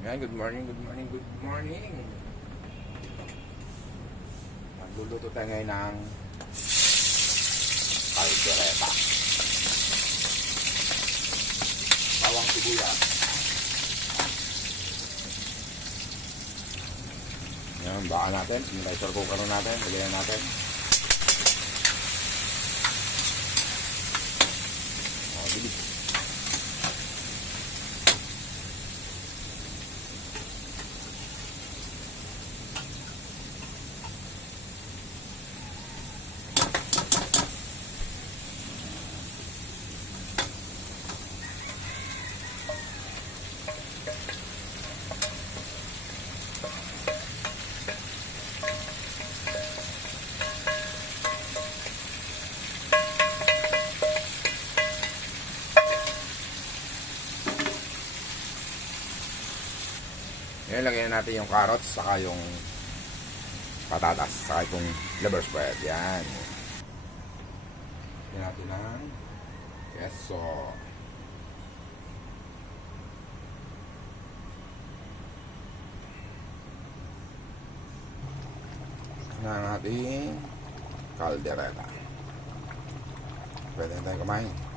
Yan, good morning, good morning, good morning. Magluluto tayo ngayon ng caldereta. Bawang sibuyas. Yan, baka natin. Pressure cooker natin. Lagyan natin. O, bilis. Ngayon, lagyan natin yung carrots, saka yung patatas, saka itong liver spread. Yan. Lagyan natin ng queso. Lagyan natin caldereta. Pwede na tayo kumain.